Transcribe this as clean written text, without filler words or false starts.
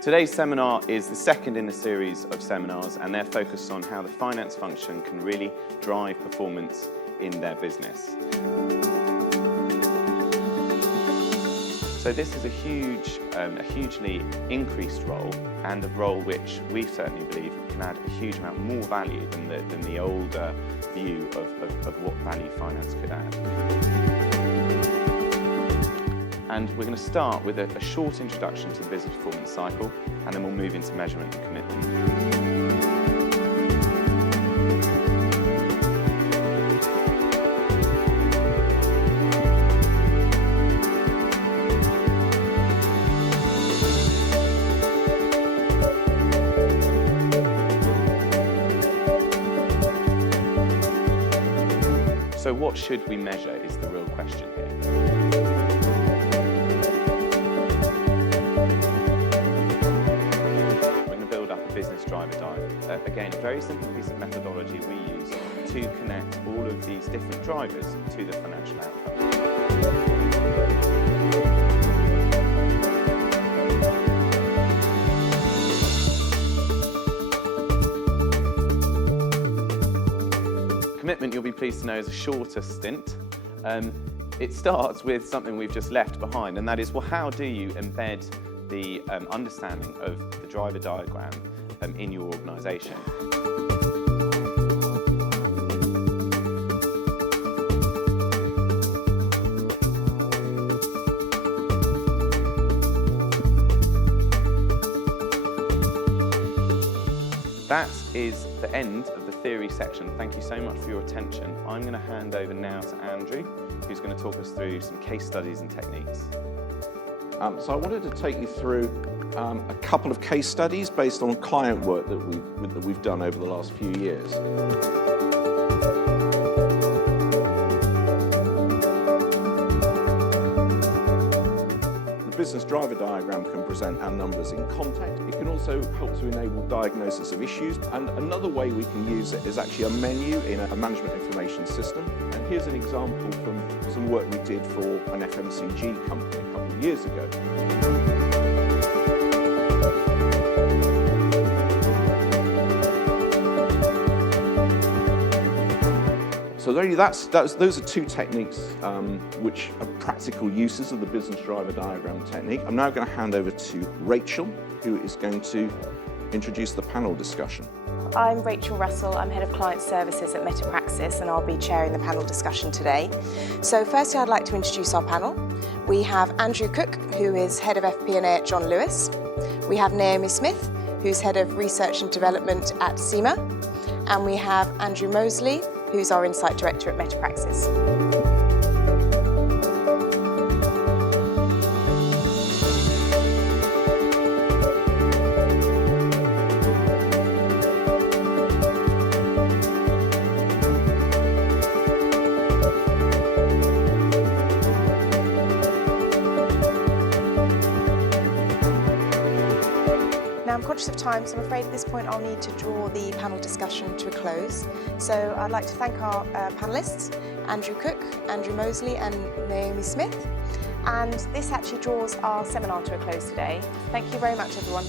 Today's seminar is the second in a series of seminars, and they're focused on how the finance function can really drive performance in their business. So this is a hugely increased role, and a role which we certainly believe can add a huge amount more value than the older view of what value finance could add. And we're going to start with a short introduction to the business performance cycle, and then we'll move into measurement and commitment. So what should we measure is the real question here. Business driver diagram. Again, a very simple piece of methodology we use to connect all of these different drivers to the financial outcome. Commitment, you'll be pleased to know, is a shorter stint. It starts with something we've just left behind, and that is, well, how do you embed the understanding of the driver diagram in your organisation? That is the end of the theory section. Thank you so much for your attention. I'm going to hand over now to Andrew, who's going to talk us through some case studies and techniques. So I wanted to take you through a couple of case studies based on client work that we've done over the last few years. The business driver diagram can present our numbers in context. It can also help to enable diagnosis of issues. And another way we can use it is actually a menu in a management information system. And here's an example from some work we did for an FMCG company a couple of years ago. So those are two techniques which are practical uses of the business driver diagram technique. I'm now going to hand over to Rachel, who is going to introduce the panel discussion. I'm Rachel Russell, I'm Head of Client Services at MetaPraxis, and I'll be chairing the panel discussion today. So firstly, I'd like to introduce our panel. We have Andrew Cook, who is Head of FP&A at John Lewis. We have Naomi Smith, who's Head of Research and Development at SEMA. And we have Andrew Mosley, who's our Insight Director at MetaPraxis. Now, I'm conscious of time, so I'm afraid at this point I'll need to draw the panel discussion to a close. So I'd like to thank our panellists, Andrew Cook, Andrew Mosley and Naomi Smith. And this actually draws our seminar to a close today. Thank you very much, everyone.